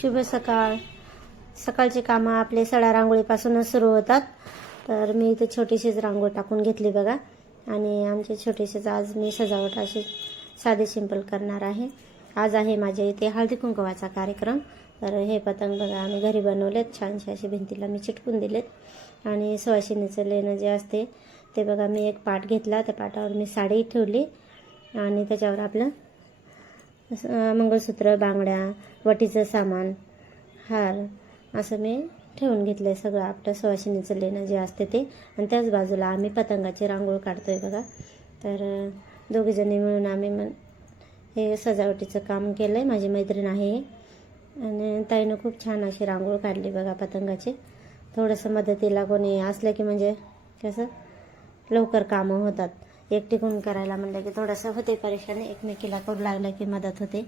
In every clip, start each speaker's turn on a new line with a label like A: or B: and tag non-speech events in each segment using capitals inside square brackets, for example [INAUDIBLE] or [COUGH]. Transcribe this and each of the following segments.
A: शुभ सकाळ. सकाळची कामं आपले सडा रांगोळीपासूनच सुरू होतात. तर मी इथे छोटीशीच रांगोळ टाकून घेतली बघा. आणि आमची छोटीशीच आज मी सजावट अशी साधी सिंपल करणार आहे. आज आहे माझ्या इथे हळदी कुंकवाचा कार्यक्रम. तर हे पतंग बघा आम्ही घरी बनवलेत. छानशे असे भिंतीला मी चिटकून दिलेत. आणि सुवासिनीचं लेणं जे असते ते बघा मी एक पाट घेतला. त्या पाटावर मी साडी ठेवली. आणि त्याच्यावर आपलं मंगळसूत्र बांगड्या वटीचं सामान हार असं मी ठेवून घेतलं आहे सगळं. आपलं सुवासिनीचं लेणं जे असते ते. आणि त्याच बाजूला आम्ही पतंगाची रांगोळ काढतोय बघा. तर दोघीजणी मिळून आम्ही मग हे सजावटीचं काम केलं आहे माझी मैत्रीण आहे आणि ताईनं खूप छान अशी रांगोळ काढली बघा पतंगाची. थोडंसं मदतीला कोणी असलं की म्हणजे कसं? लवकर कामं होतात. एकटी कोण करायला म्हणलं की थोडंसं होते परेशानी. एकमेकीला करू लागलं की मदत होते.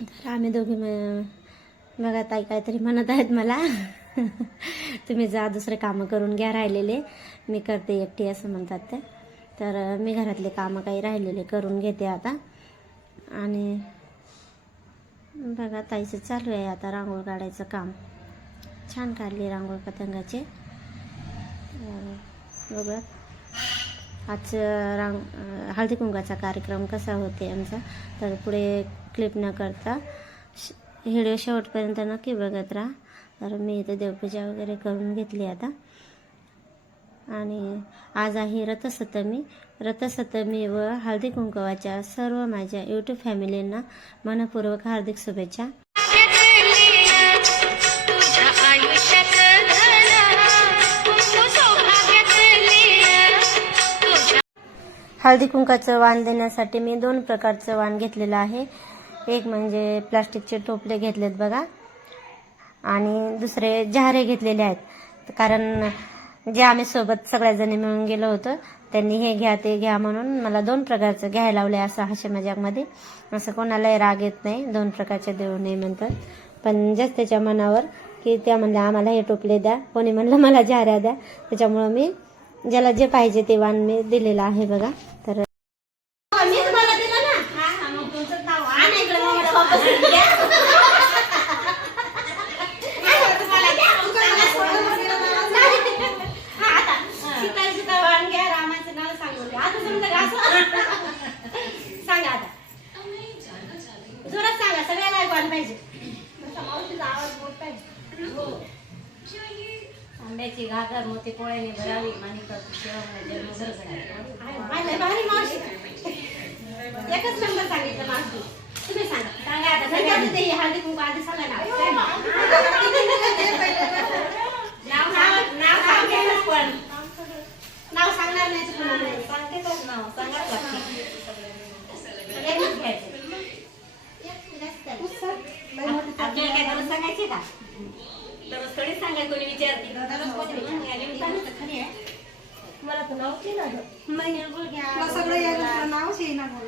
A: तर आम्ही दोघी बघा ताई काहीतरी म्हणत आहेत मला. तुम्ही जा दुसरे कामं करून घ्या राहिलेले. मी करते एकटी असं म्हणतात ते. तर मी घरातले कामं काही राहिलेले करून घेते आता. आणि बघा ताईचं चालू आहे आता रांगोळ काढायचं काम. छान काढली रांगोळ पतंगाचे. बघा आज रांग हळदी कुंकाचा कार्यक्रम कसा होते आमचा तर पुढे क्लिप न करता श- व्हिडिओ शेवटपर्यंत नक्की बघत राहा. तर मी इथे देवपूजा वगैरे करून घेतली आता. आणि आज आहे रथसप्तमी. रथसप्तमी व हळदी कुंकवाच्या सर्व माझ्या यूट्यूब फॅमिलींना मनपूर्वक हार्दिक शुभेच्छा. हळदी कुंकाचं वाण देण्यासाठी मी दोन प्रकारचं वाण घेतलेलं आहे. एक म्हणजे प्लास्टिकचे टोपले घेतलेत बघा. आणि दुसरे जहारे घेतलेले आहेत. कारण जे आम्ही सोबत सगळ्याजणी मिळून गेलो होतो त्यांनी हे घ्या ते घ्या म्हणून मला दोन प्रकारचं घ्यायला लावले असं हसे मजाकमध्ये. असं कोणालाही राग येत नाही दोन प्रकारचे देऊ नये म्हणतात. पण जास्त त्याच्या मनावर की त्या म्हणल्या आम्हाला हे टोपले द्या. कोणी म्हणलं मला जहाऱ्या द्या. त्याच्यामुळं मी ज्याला जे पाहिजे ते वाण मी दिलेलं आहे बघा. तर
B: सांगा आता जोरात सांगा सगळ्याला पाहिजे. मावशीचा आवाज मोठा आहे.
C: आंब्याची घागर मोती पोळ्याने भरावी माणिका जन्म घरगडा
B: आहे, भारी मावशी. एकच नंबर सांगितलं मावशी. तुम्ही सांगा.
C: सांगा आता
B: सांगा. ते हळदी कुंकू आधी सांगा ना.
C: नाव नाव नाव पण.
B: नाव सांगणार नाही तर म्हणणार नाही.
C: सांगतेच नाव सांगाच लागते सगळ्यांनीच घ्यायचं. आपल्याला काय दररोज सांगायचे का? दररोज थोडी सांगाय कोणी विचारते
B: मला तर नाव केलं गं.
D: तुला सगळं यायला तुला नावच येईना बोल.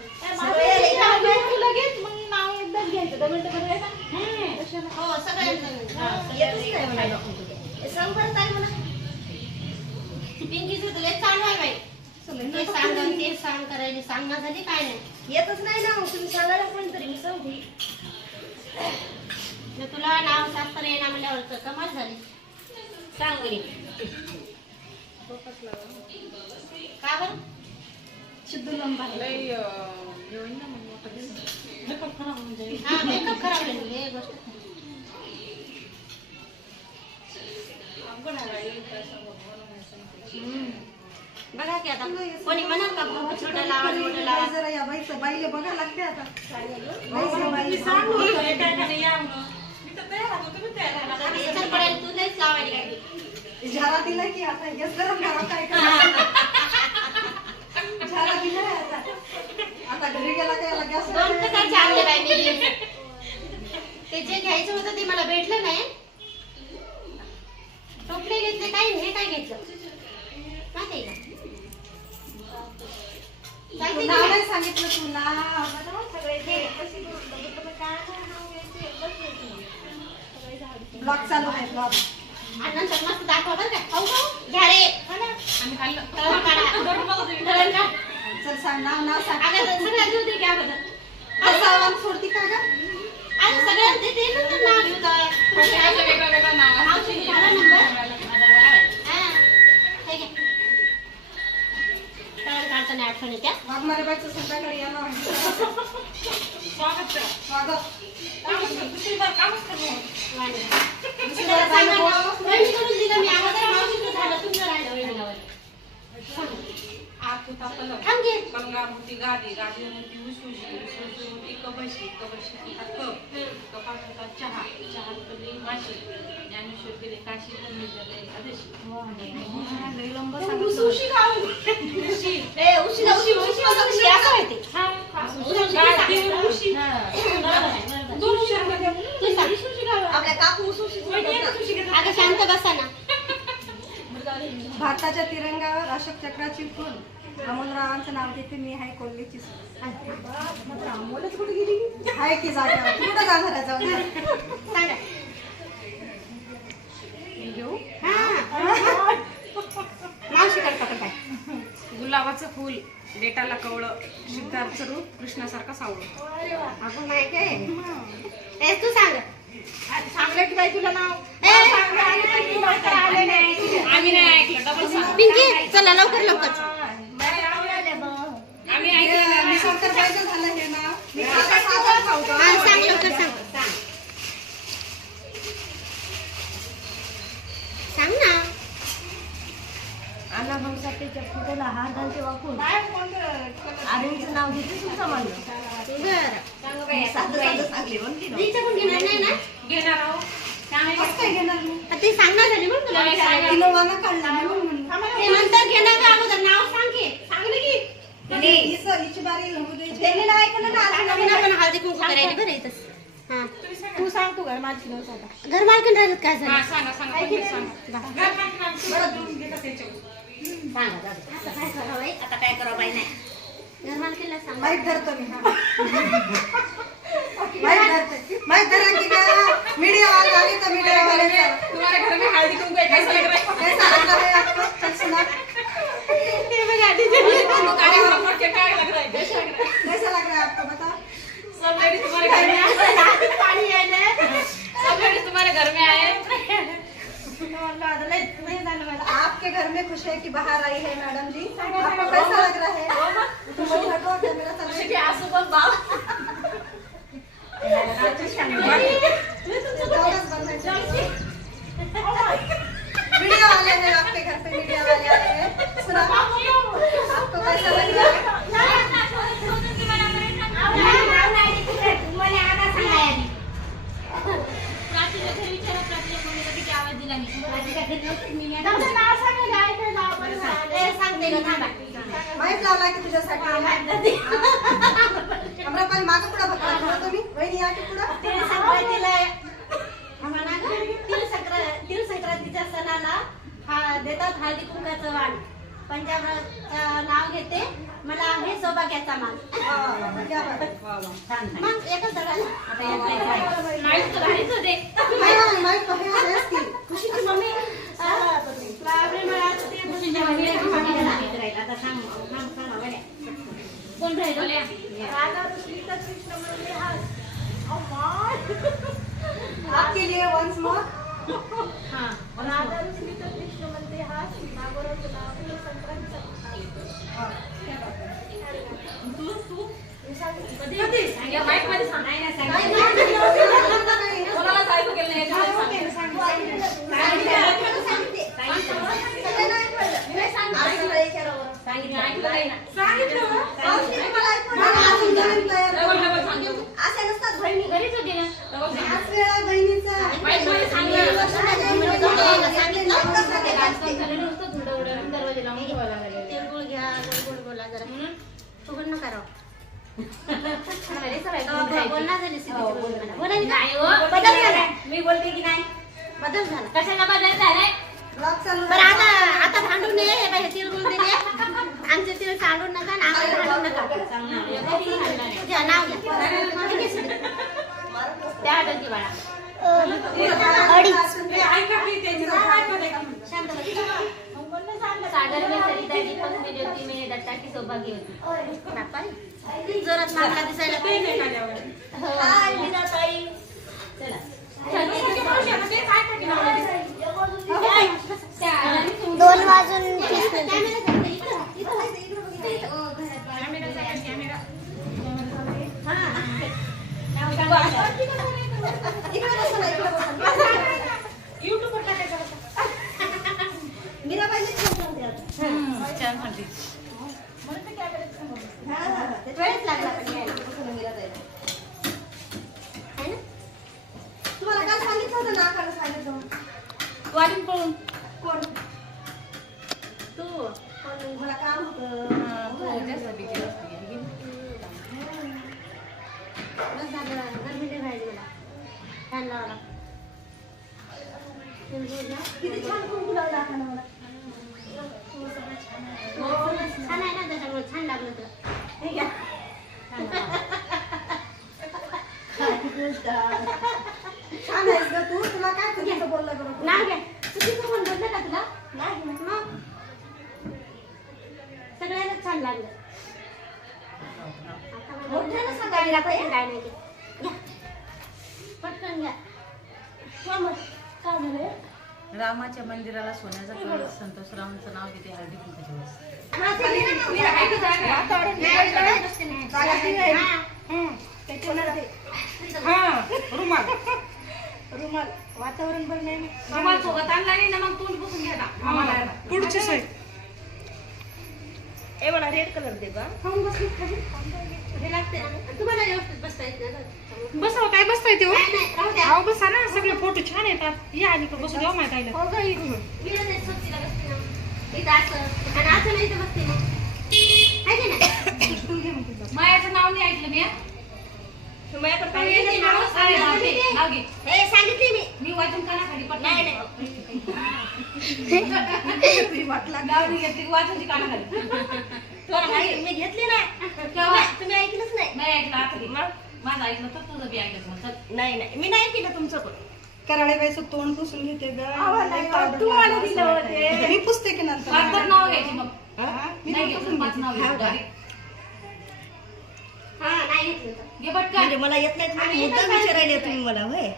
B: लगेच. मग नाव एकदाच घ्यायचं. दोन मिनिटं बघायचं हो. सांग काय म्हणा पिंकीचं तुला चालू आहे बाई. हे सांग ते सांग करायला. काय नाही. येतच नाही ना तुम्ही सांगायला पण तरी मी सांगते. तुला नाव सासर येणार म्हणल्यावर तर कमाल झाली.
C: सांग बरी.
B: का बरं?
D: शुद्ध लंबा आहे.
B: हा मेकअप खराब हे गोष्ट हम्म. बघा की आता कोणी म्हणत का भाऊ छोटा लावा मोठं लावा.
D: जरा या बाईचं बाईला बघा लागते आता.
B: पडायला तू नाहीच लावायला काय
D: झाला दिला की आता गॅस गरम करा काय झाला दिला आता आता घरी गेला त्याला गॅस
B: दोन प्रकारचे आणले बाई मी ते जे घ्यायचं होतं ते मला भेटलं नाही टोपले घेतले काही हे काय घेतलं माहिती
D: सांगितलं तुला सगळे ब्लॉक चालू आहे
B: नंतर मस्त दाखवा बरं का. खाऊ खाऊ. घ्या रे तळण काढा. तळण काढ.
D: चल सांग नाव नाव सांग.
B: अगं सगळ्या देऊ दे की अगोदर.
D: असं आवाज सोडती का ग?
B: आणि सगळ्यांना देते नंतर नाव घेऊ नंबर हा हे काढताना आठवण येत्या.
D: संध्याकाळी या ना स्वागत. दुसरीबार बाईला
E: होती गादी गादी होती उसुशी उसुशी होती कबशी कबशी कप कपात होता चहा चहा पडली माशी ज्ञानेश्वर गेले काशी त्यांनी झाले
B: उशी उशीला उशी असं माहिती
E: उशी. दोन उशिरामध्ये
B: तू सांग
D: आपल्या काकू सुशी
B: अगं शांत बसा ना.
D: भारताच्या तिरंगावर अशोक चक्राची खून. अमोलरावांचं नाव घेते मी हाय कोल्हेची अमोलच कुठे गेली? हाय की जाग्यावर कुठं जाणार आहे? जाऊन
B: सांगा.
D: घेऊ
B: हा. मावशी कडे पकड काय?
E: गुलाबाचं फुल डेटाला कवळं सिद्धार्थ रूप कृष्णासारखा सावळं.
B: अगं नाही काय ए तू सांग.
F: सांगलं की बाई तुला नाव?
B: ए,
E: आम्ही नाही ऐकलं. डबल सांग.
B: पिंकी चला लवकर लवकर.
E: आम्ही ऐकलं.
D: मी शंकर बाईचं झालं हे नाव. मी आता खावतो
B: हा सांग लवकर सांग. सांग. ना.
D: आर्मीचं नाव घेते म्हणलं सांगली
B: ना?
E: घेणार आहोत
D: कसं काय घेणार मी?
B: आता ती सांगणार झाली म्हणून तुला विचारायला.
D: तिनं वाना काढला म्हणून. म्हणलं
B: ते नंतर घेणार का अगोदर. नाव सांग की. सांग ना की
D: हिचं- हिची बारी होऊ दे. त्यांनी नाही ऐकलं ना आता
B: आपण आपण हळदी कुंकू करायला बरं हा.
F: तू सांग तू घर माझी आता
B: घर मालकीन राहिलं काय झालं?
E: हा सांगा सांगा घर मालकीण आमची घेतात.
B: सांगा. आता काय करावं बाई? आता काय करावं बाई? नाही. घर मालकीनला सांग.
D: माहीत धरतो मी हा. [LAUGHS] माहीत धरा की का मीडिया वाले आले तर मीडिया वाले
E: तुम्हारे घर में हल्दी कुंकू कैसा लग रहा है।
D: कैसा लग रहा है आपको? चल सुना।
E: गाड़ी वाला पढ़ के क्या लग रहा है? कैसा लग रहा है।
D: कैसा लग रहा है आपको बताओ।
E: सब लेडीज़ तुम्हारे घर में आए।
B: पाणी यायला
E: सब लेडीज़ तुम्हारे घर में आए।
D: आपके घर में खुश है कि बाहर आई है मैडम जी? आपको कैसा लग रहा है? चल रहा है
E: आँसू बन
D: चाहिए। मीडिया वाले हैं आपके घर पे मीडिया वाले आए हैं सुना आपको कैसा लग रहा है माहीत लावला की तुझ्यासाठी अमरापाली मागं पुढं बघा पुढं तुम्ही वहिनी या की पुढं
B: तिळ संक्रांतीच्या सणाला हा देतात हळदी कुंकाचं वाण पंजाबरावचं नाव घेते मला आहे सौभाग्याचा मान
D: वा, वा, वा, क्या बात है.
B: मग एकच धडा
D: माहीत माहीत आहे आलेच की
B: खुशीची मम्मी बापरे मला आता ते खुशीची कोण
D: आपके लिए वंस मोर
E: सांग
C: नाही ना सांग
E: कोणालाच ऐकू गेलं नाही याच्यामध्ये सांग.
C: सांगितलं ऐकलं नाही ना
D: अजून नवीन तयार
E: डबल डबल सांग
D: असे नसतात बहिणी
B: घरीच होती ना
E: डबल सांग
D: हाच वेळ आहे बहिणीचा
E: माइकमध्ये सांग
B: तिळगुळ घ्या गोड गोड बोला जरा
C: मी बोलते की नाही?
B: बदल झाला
C: कशाला बदल झालाय
B: बरं आता आता भांडू नये हे बाई तिळगुळ दिले आमचे तिळ सांडून नका ना आम्हाला नका घ्या नाव घ्या त्या हाताची बाळा
E: ऐका
B: शांत
C: सागर ज्योती मी दत्ताची सौभाग्य होती.
B: बापाई दिसायला दोन वाजून तीस मिनिट.
D: ಚಾನ್ಸ್ छान आहेस ग तू. तुला काय चुकीचं बोललं बरोबर
B: नाव घ्या चुकीचं कोण बोललं का तुला?
D: नाही
B: मग. सगळ्यांना छान लागलं.
D: मोठ्यानं सांगा
B: काय नाही काय नाही घ्या. पटकन घ्या.
D: हो मग. काय झालंय
E: रामाच्या मंदिराला सोन्याचा कळस संतोषरावांचं नाव घेते हळदी कुंकाच्या वेळेस
D: ती ते रुमाल. वातावरण बरं नाही ना.
E: रुमाल सोबत आणला नाही ना मग तोंड बसून घ्या ना.
D: पुढची सोय
F: ए मला रेड कलर दे का
D: खाऊन बसली खाली.
B: हे? लागते ना तुम्हाला व्यवस्थित बसता येत नाही ना.
F: बसाव काय बसता येते
B: नाही, नाही, राहू द्या.
F: अहो बसा ना. सगळे फोटो छान येतात. या आणि बसू द्या माहिती
D: हो गं.
B: मी नाही सोबतीला बसते ना. इथं असं. आणि असं नाही तर बसते ना आहे की नाही
D: उचलून घे मग तुझं.
E: मायाचं नाव नाही ऐकलं मी
F: माझ्याकडे
B: काही येते ना,
E: अरे नाव घे नाव घे
B: हे सांगितली मी.
E: मी. वाचून
B: नाही
E: वाचून कानाखाली
B: मी घेतली
E: केव्हा?
B: तुम्ही ऐकलंच नाही.
E: नाही ऐकलं. आता. माझं ऐकलं तर तुझं बी
F: नाही नाही. मी नाही केलं तुमचं पण
D: कराडेबाईचं तोंड पुसून घेते
F: तू मला दिलं होते.
D: मी पुसते की नंतर.
E: नाव घ्यायची मग?
D: मी.
E: नाव घ्यायची.
B: नाही घेतलं तर.
E: घे पटकन.
F: म्हणजे मला येत नाही तुम्ही मुद्दाम विचारायला तुम्ही मला होय?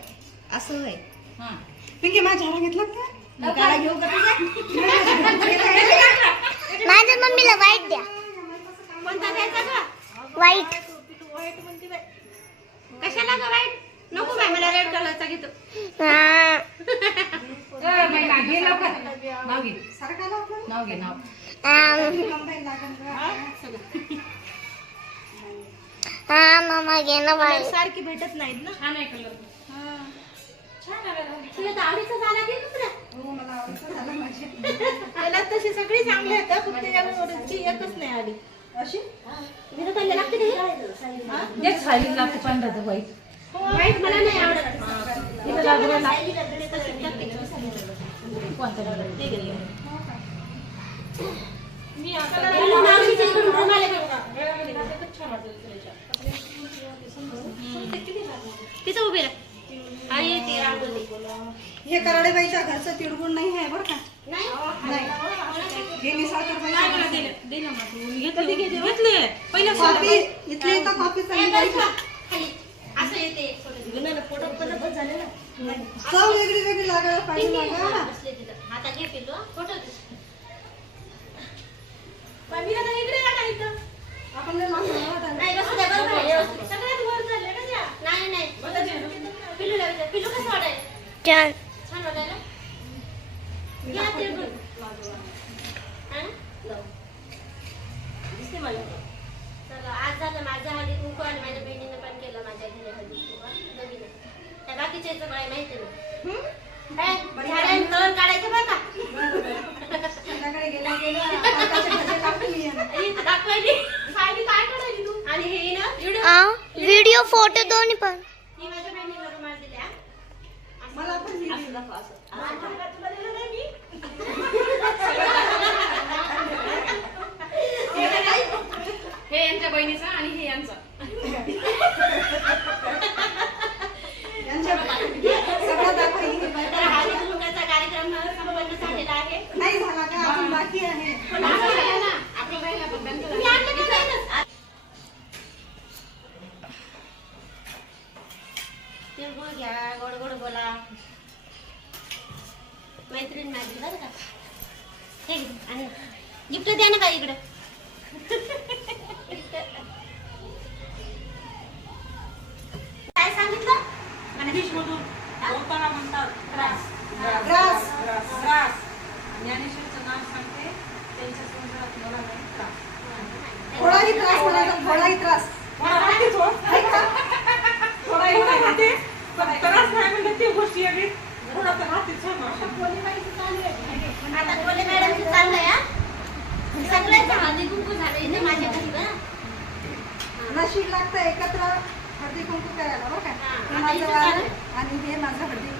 F: असं होय.
E: हा.
D: पिंकी माझ्या हारा घेतला का?
F: घेऊ का तुझ्या
G: माझ्या मम्मीला वाईट द्या.
B: कोणता द्यायचा ग?
G: वाईट.
B: कशाला ग वाईट? नको बाई मला रेड कलरचा घेतो.
G: हा.
E: ए, बाई, नाव घे लवकर. नाव घे.
D: सारखा आपलं
E: नाव घे नाव.
G: आम,
D: कंबाईन लागेल ग.
G: हा मामा घे ना बाई
F: सारखी भेटत नाहीत ना.
E: छान आहे कलर
B: तुला तर आवडीचा झाला की दुसरा?
D: हो मला आवडतं झालं माझी [LAUGHS]
F: त्याला तशी सगळी चांगली आहेत फक्त याला एकच नाही. आली.
D: अशी?
B: मी तर लागते
E: लागते वाईट
B: मला नाही आवडत. बघ. तिथं उभी राहा. आणि ती रांगोळी
D: हे कराडेबाईच्या घरचं तिळगुण नाही आहे बरं का?
B: नाही.
D: नाही. मी साखरबाई
F: घेतले. पहिल्या
D: कॉफी इथली तर कॉफी
B: असं येते.
D: चव वेगळी वेगळी लागायला पाहिजे
B: आता घे. फोटो घे.
F: पण मी आता इकडे या ना इथं
D: आपण लय लांब राहू आता.
B: नाही बसू द्या बरोबर आहे, व्यवस्थित. सगळ्यात वर चाललंय ना त्या. नाही नाही पिल्लूला विचार. पिल्लू कसं वाटायला
G: छान.
B: हा? आज झालं माझं हळदी कुंकू आणि माझ्या बहिणीनं पण केलं माझ्या घरी हळदी कुंकू दोघीनं. त्या बाकीच्या याचं मला माहिती नाही काय? झाडांनी तळण काढायचं
D: संध्याकाळी
B: काय करायची तू आणि हे ना व्हिडिओ
G: फोटो दोन्ही पण
B: ही माझ्या बहिणीला रुमाल दिल्या
D: मला पण ही
E: हे यांच्या बहिणीचा आणि हे यांचा.
B: कार्यक्रम संपन्न झालेला आहे
D: नाही झाला का अजून बाकी आहे?
B: आणि गिफ्ट द्या ना का इकडे. काय सांगितलं?
E: म्हणतात त्रास
D: ग्रास.
E: त्रास ज्ञानेश्वरचं नाव सांगते त्यांच्या संसारात मला नाही त्रास.
D: थोडाही त्रास म्हणायचा थोडाही त्रास
E: मला माहितीच हो.
D: आहे का?
E: थोडा एवढा म्हणते पण त्रास नाही म्हणलं ते गोष्टी तुमची वेगळी थोडंसं राहतील छान
F: आता कोणी बाईचं चालू आहे.
B: आता कोले चाललंय हा सगळ्यांचं हळदी कुंकू झालं इथे माझ्या घरी बरं
D: नशीब लागतं एकत्र हळदी कुंकू करायला बरं का? माझं. आणि हे माझं हळदी